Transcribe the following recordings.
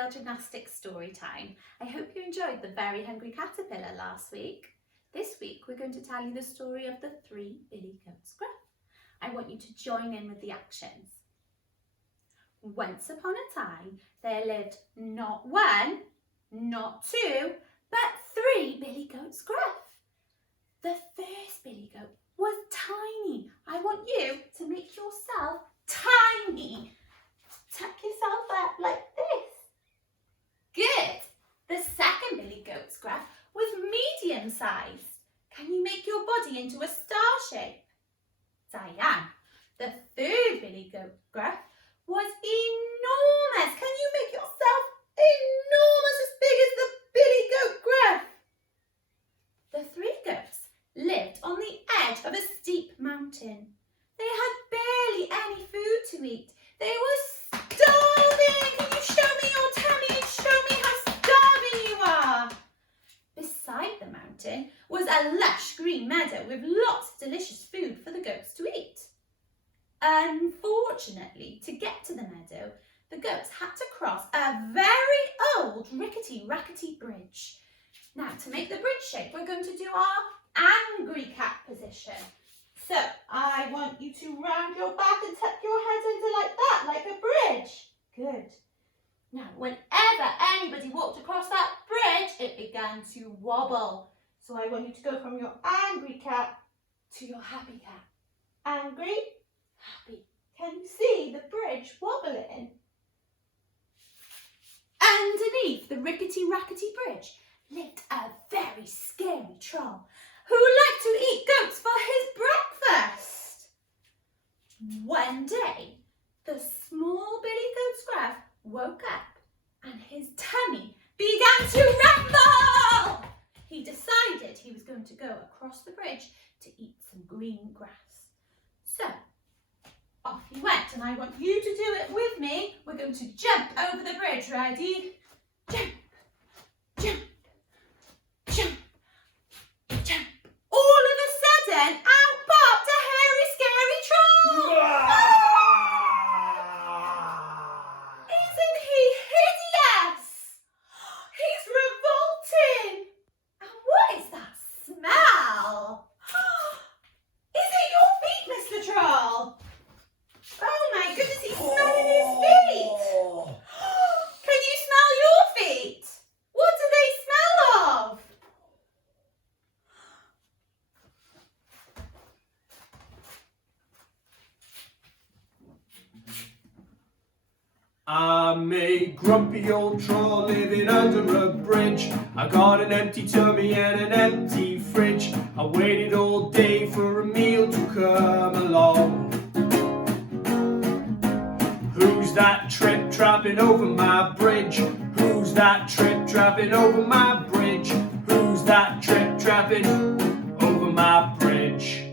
Whale Gymnastics story time. I hope you enjoyed the Very Hungry Caterpillar last week. This week we're going to tell you the story of the Three Billy Goats Gruff. I want you to join in with the actions. Once upon a time there lived not one, not two, but three Billy Goats Gruff. The first Billy Goat was tiny. I want you to make yourself tiny. Tuck yourself up like this. Good. The second Billy Goats Gruff was medium sized. Can you make your body into a star shape? Diane. The third Billy Goat Gruff was enormous. Can you make yourself enormous, as big as the Billy Goat Gruff? The three goats lived on the edge of a steep mountain. They had barely any food to eat. They were starving. Can you show me your tummy? Show me how starving you are. Beside the mountain was a lush green meadow with lots of delicious food for the goats to eat. Unfortunately, to get to the meadow, the goats had to cross a very old rickety bridge. Now, to make the bridge shape, we're going to do our angry cat position. So, I want you to round your back and tuck your head into like that, like a bridge. Good. Now, whenever anybody walked across that bridge, it began to wobble. So I want you to go from your angry cat to your happy cat. Angry, happy. Can you see the bridge wobbling? Underneath the rickety bridge lived a very scary troll who liked to eat goats for his breakfast. One day, the small Billy Goats Gruff woke up and his tummy began to rumble. He decided he was going to go across the bridge to eat some green grass. So, off he went, and I want you to do it with me. We're going to jump over the bridge. Ready? Jump, jump, jump, jump. All of a sudden, out popped a hairy, scary troll. Isn't he hideous? He's revolting. And what is that smell? Is it your feet, Mr. Troll? Oh my goodness, he's smelling his feet. Can you smell your feet? What do they smell of? I'm a grumpy old troll living under a bridge. I got an empty tummy and an empty fridge. I waited all day for a meal to come along. Who's that trip-trapping over my bridge? Who's that trip-trapping over my bridge? Who's that trip-trapping over my bridge?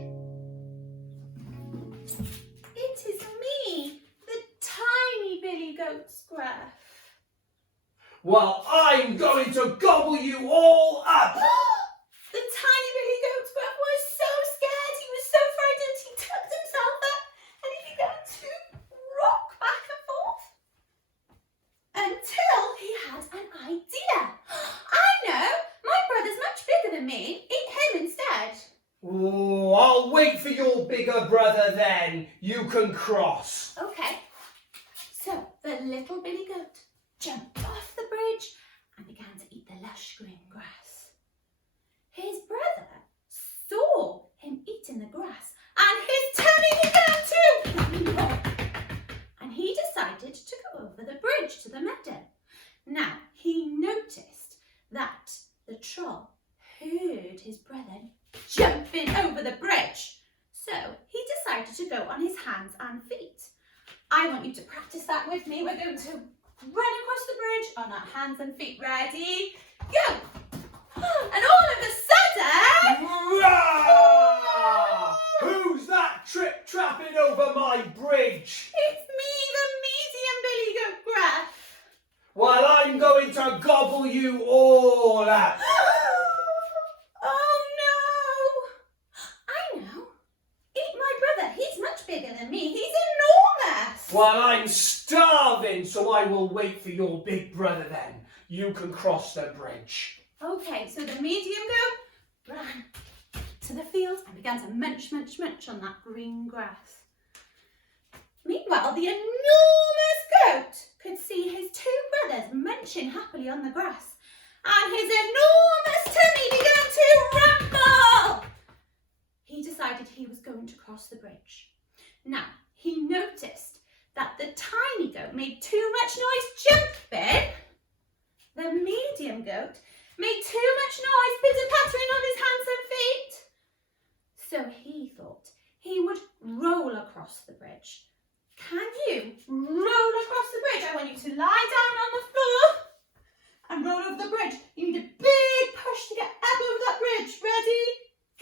It is me, the tiny Billy Goats Gruff. Well, I'm going to gobble you all up! The tiny Billy Goats Gruff was so scared, he was so frightened, he tucked himself up and he began to rock back and forth until he had an idea. I know, my brother's much bigger than me. Eat him instead. Oh, I'll wait for your bigger brother then. You can cross. Okay, so the little Billy Goat jumped off the bridge and began to eat the lush green grass. His brother saw him eating the grass and his tummy began to rumble. And he decided to go over the bridge to the meadow. Now, he noticed that the troll heard his brother jumping over the bridge. So he decided to go on his hands and feet. I want you to practice that with me. We're going to run across the bridge on our hands and feet. Ready? Go! And all of a sudden... Who's that trip-trapping over my bridge? It's me, the medium Billy Goat Gruff. Well, I'm going to gobble you all up. Oh no! I know. Eat my brother. He's much bigger than me. He's enormous. Well, I'm starving, so I will wait for your big brother then. You can cross the bridge. Okay, so the medium goat ran to the field and began to munch, munch, munch on that green grass. Meanwhile, the enormous goat could see his two brothers munching happily on the grass, and his enormous tummy began to rumble. He decided he was going to cross the bridge. Now, he noticed that the tiny goat made too much noise jumping. The medium goat made too much noise pitter-pattering on his hands and feet. So he thought he would roll across the bridge. Can you roll across the bridge? I want you to lie down on the floor and roll over the bridge. You need a big push to get up over that bridge. Ready?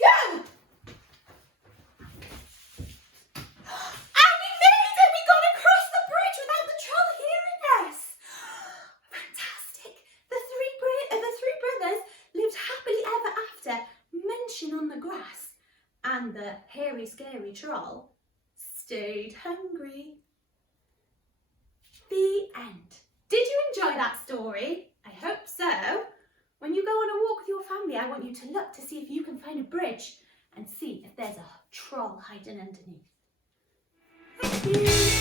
Go! And we made it! We got across the bridge without the troll hearing us. Fantastic! The three brothers lived happily ever after, munching on the grass, and the hairy, scary troll stayed hungry. The end. Did you enjoy that story? I hope so. When you go on a walk with your family, I want you to look to see if you can find a bridge and see if there's a troll hiding underneath. Thank you.